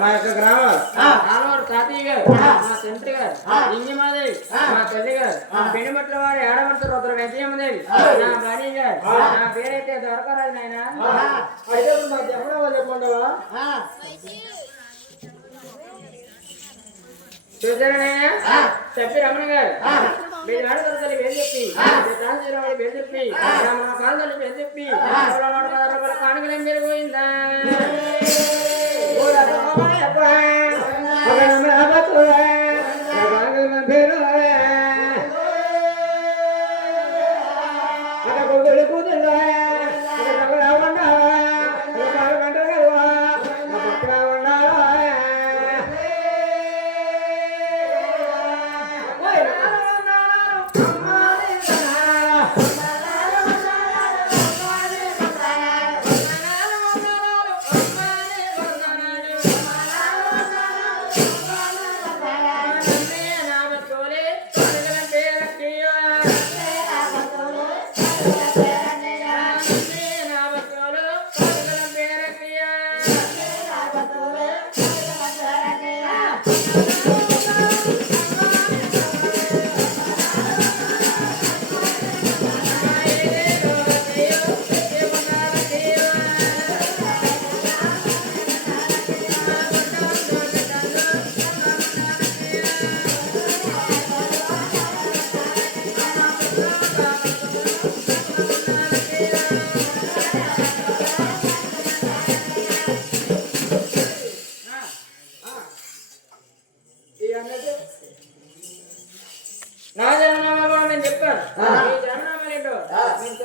మా యొక్క గ్రామాలు. నాన్నవారు తాతయ్య గారు మా తండ్రి గారు ఇంజమాదేవి మా తల్లి గారు పెనుమట్ల వారి ఆడమర్త రుద్ర వెంకయ్యమ్మదేవి నా భార్య గారు నా పేరైతే దొరకరాదు నాయన. అయితే వాళ్ళు చెప్పమంటావా చూసారా నాయన? చెప్పి రమణ గారు. మీరు ఆడదొరకలి పేరు చెప్పి రాజీరావు పేరు చెప్పి మన కాళ్ళని పేరు చెప్పి కానుకలేం పెరిగిపోయిందా ఓ ఒక నమ్మకం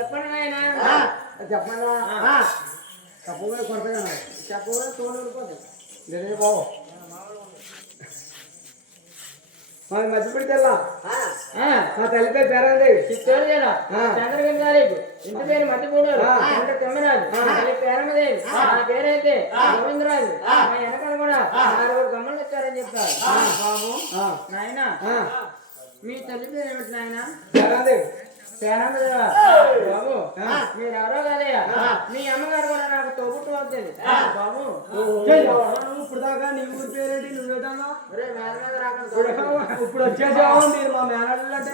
చెప్పండి నాయన. చెప్పమన్నా చెప్పబోయే కొడతా చెప్పబోయే తోడు బాబు. మాది మధ్యపడి తెల్ల మా తల్లి పేరు పేరండి. చిత్తూరు జిల్లా చంద్రగిరి తారీఖు ఇంటి పేరు మధ్యపూడూరు అంటే తొమ్మిరాజు. తల్లి పేరమ్మదేవి నా పేరైతే గోవిందరాజు మా వెనకాల కూడా ఆరుగురు గమ్మలు ఇచ్చారని చెప్పారు బాబు. నాయన మీ తల్లి పేరు ఏమిటి నాయన? పేరందేవి పేరందేవా బాబు. మీరు ఎవరో కదయ్యా? మీ అమ్మగారు కూడా నాకు తోబుట్టు అవుతుంది బాబు. ఇప్పుడు దాకా నీ ఊరి పేరేంటి? రాకుండా ఇప్పుడు వచ్చేసావు. మీరు మా మేనల్లు అంటే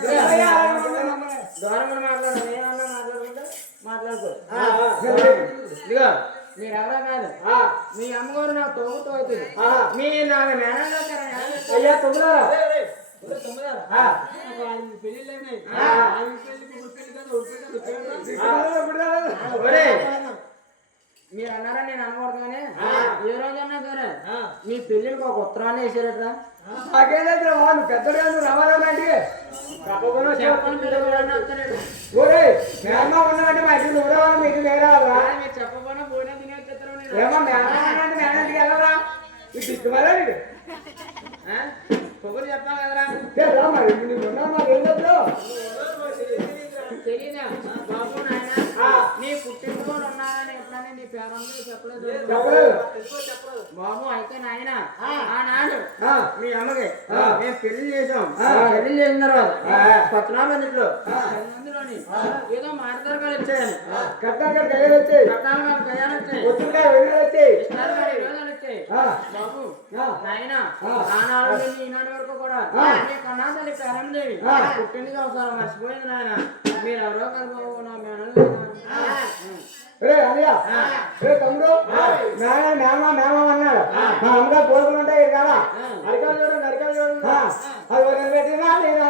దూరం కూడా మాట్లాడు నేనన్నా మాట్లాడుకుంటే మాట్లాడుకో ఇదిగో మీరు ఎవరో కాదు మీ అమ్మగారు నాకు తోబుట్టు అవుతుంది. మీ నాకు మేనల్లో అయ్యా తొమ్మిదారా మీరు అన్నారా నేను అనకూడదు కానీ ఏ రోజన్నా సరే మీ పెళ్ళికి ఒక ఉత్తరాన్ని వేసారట్రా నాకేదైతే వాళ్ళు పెద్దడు కాదు రవాణా ఇంటికి తప్పకుండా చెప్పని ఉన్నామంటే మా ఇంటికి నువ్వు రావాలి మీకు నేను రావాలా కానీ పోయినా తినేస్తారు ఏమో మేమ ఉన్నామంటే మేమ వెళ్ళరా ఇది ఇష్టమరా ఇది ఆ? పొగురు చెప్పాలి నీ పుట్టినరోజు ఉన్నారని ఎప్పుడైనా నీ పేరంలో చెప్పలేదు? చెప్పలేదు. బాబు అయితే నాయన ఆనాడు మీ అమ్మకి. మేము పెళ్ళి చేసాం. పెళ్ళి చేసిన తర్వాత మందిలోని ఏదో మాటదరకాలు వచ్చాయని. కట్టాక కయ్యలు వచ్చాయి. నాలుగు గయాలు వచ్చాయి. ఆ, బాబు. నాయన ఆ. ఆనాడు నుండి ఈనాడు వరకు కూడా ఆ. నీ కన్నా తల్లి పేరందేవి ఆ. పుట్టింది అవసరం మర్చిపోయింది నాయన. మీరు ఎవరో కదా బాబు నా మేనలు రే అన్నయ్య రే తమ్ముడు. మేమ మేమ మేమ అన్నాడు. మా అమ్మగా కోరుకులు ఉంటాయి కదా అరికాలు చూడండి అరికాలు చూడండి అది పెట్టినా నేను